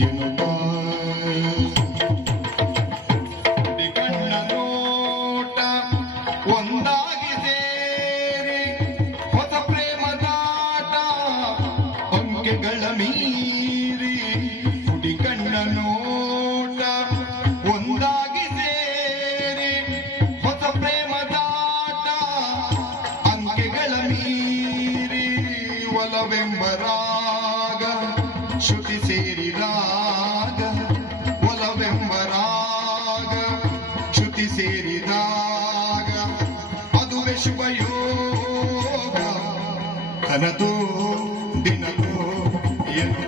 ಕಣ್ಣ ನೋಟ ಒಂದಾಗೇರಿ ಹೊಸ ಪ್ರೇಮ ದಾಟ ಹೊಂಗೆಗಳ ಮೀರಿ ಶುಟಿ ಕಣ್ಣ ನೋಟ ಒಂದಾಗಿಸ ಹೊಸ ಪ್ರೇಮ ದಾಟ ಅಂಗೆಗಳ ಮೀರಿ ಒಲವೆಂಬರಾಗ ಶುತಿ ಸೇರಿ ಸೇರಿದಾಗ ಅದು ವಿಶ್ವ ಯೋಗ ಕನತು ದಿನಕೋ ಎನ್ನು